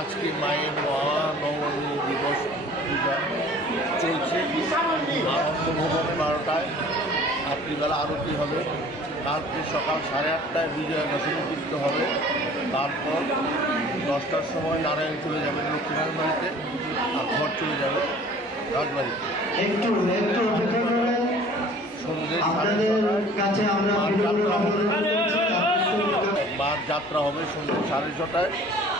আজকে মায়ের মহানবমী দিবস পূজা চলছে আনন্দভবন 12টায়, রাত্রিবেলা আরতি হবে। কালকে সকাল 8:30টায় বিজয়া দশমী কীর্ত হবে। তারপর 10টার সময় নারায়ণ চলে যাবেন লক্ষ্মীনারায়ণ বাড়িতে, আর ঘর চলে যাবে রাজবাড়িতে। সন্ধ্যে মার যাত্রা হবে সন্ধ্যে 6:30টায়।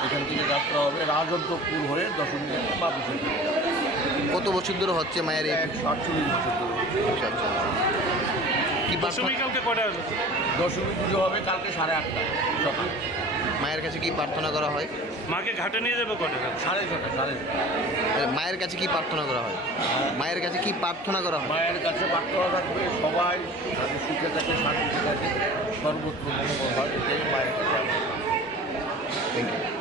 এখান থেকে যাত্রা হবে রাজন্তপুর হয়ে দশমী মা বিসর্জন। কত বছর ধরে হচ্ছে মায়ের? 48 বছর ধরে। আচ্ছা। কি দশমী কালকে কটা? দশমী পুজো হবে কালকে 8:30টায় সকাল। মায়ের কাছে কি প্রার্থনা করা হয়? মাকে ঘাটে নিয়ে যাবে কটা? 6:30। মায়ের কাছে কি প্রার্থনা করা হয়? মায়ের কাছে কি প্রার্থনা করা হয়? মায়ের কাছে প্রার্থনা থাকবে সবাই সুখে থাকে, শান্তিতে থাকে, সর্বত্র মঙ্গল হয়, এটাই মায়ের কাছে। Thank you.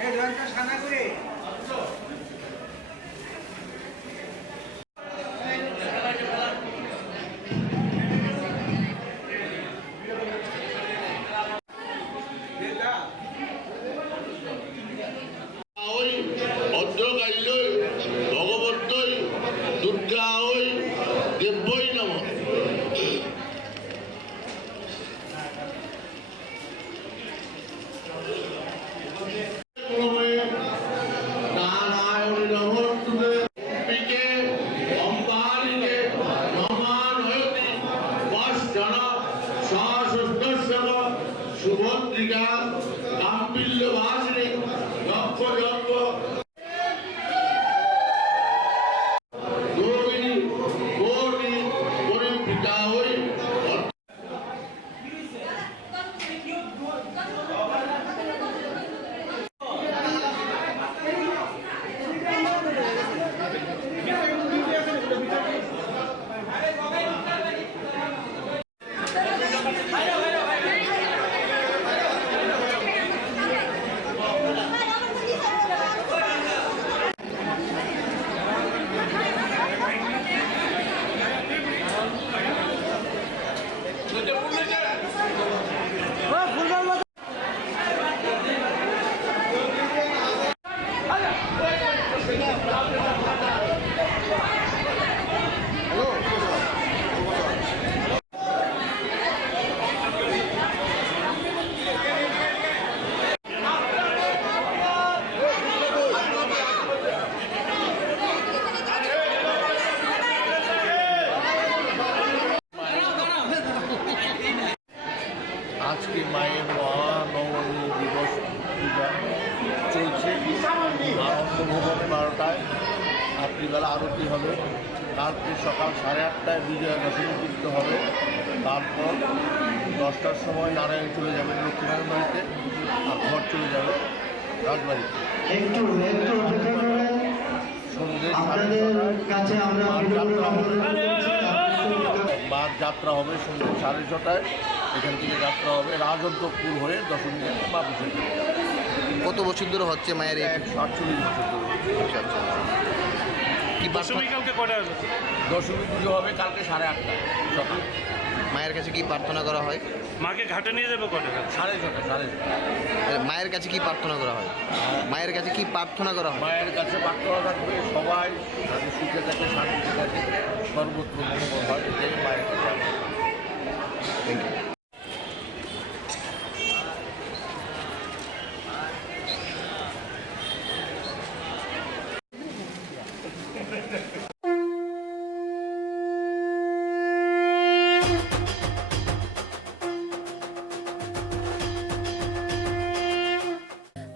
ওই ভদ্রকাল্যই ভগবদ্যই দুর্গা ওই দেব্যই নম। নারায়ণ নমস্তুতে অম্বিকে অম্বালিকে মহানয়তি বৎসন সহস্রস্য সুভদ্রিকা গাম্ভীর্যভাষিণী যজ্ঞ যজ্ঞ গোবিনী কোটি পরিপিতা হই। আজকে মায়ের মহানবমী দিবস পূজা চলছে। আনন্দভবনে 12টায় রাত্রিবেলা আরতি হবে। কালকে সকাল 8:30টায় বিজয়া দশমী কীর্ত হবে। তারপর 10টার সময় নারায়ণ চলে যাবেন লক্ষ্মীনারায়ণ বাড়িতে, আর ঘর চলে যাবে রাজবাড়িতে। একটু অপেক্ষা করবেন। সন্ধ্যে আপনাদের কাছে আমরা মার যাত্রা হবে সন্ধ্যে 6:30টায়। এখান থেকে যাত্রা হবে রাজন্তপুর হয়ে দশমী থেকে মা বিসর্জন। কত বছর ধরে হচ্ছে মায়ের এই 48 বছর ধরে। আচ্ছা, আচ্ছা। কি দশমী প্রার্থনা কালকে কটা হবে? দশমী পুজো হবে কালকে 8:30টায় সকাল। মায়ের কাছে কি প্রার্থনা করা হয়? মাকে ঘাটে নিয়ে যাবে কটা? 6:30। মায়ের কাছে কি প্রার্থনা করা হয়? মায়ের কাছে কি প্রার্থনা করা হয়? মায়ের কাছে প্রার্থনা থাকবে সবাই যাতে সুখে থাকে, শান্তিতে থাকে, সর্বত্র মঙ্গল হয়, এটাই মায়ের কাছে আছে। Thank you.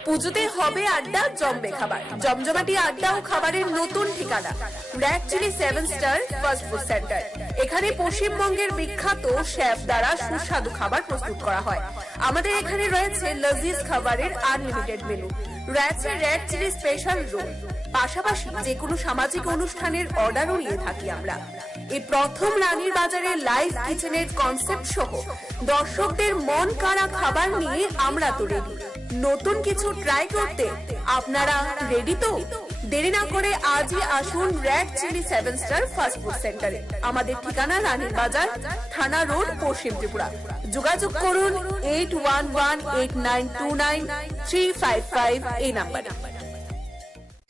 পুজোতে হবে আড্ডা, জমবে খাবার। জমজমাটি আড্ডা ও খাবারের নতুন ঠিকানা rack chilli 7 star fast food centre. এখানে পশ্চিমবঙ্গের বিখ্যাত শেফ দ্বারা সুস্বাদু খাবার প্রস্তুত করা হয়। আমাদের এখানে রয়েছে লজিজ খাবারের আনলিমিটেড মেনু, রয়েছে র্যাক চিলি স্পেশাল রোল, পাশাপাশি যে কোনো সামাজিক অনুষ্ঠানের অর্ডারও নিয়ে থাকি আমরা। এই প্রথম রানীর বাজারে লাইভ কিচেনের কনসেপ্ট সহ দর্শকদের মন কাড়া খাবার নিয়ে আমরা তো রেডি। নতুন কিছু ট্রাই করতে আপনারা রেডি তো? দেরি না করে আজই আসুন rack chilli 7 star fast food সেন্টারে। আমাদের ঠিকানা রানীর বাজার, থানা রোড, পশ্চিম ত্রিপুরা। যোগাযোগ করুন 8118929355 এই নাম্বারে।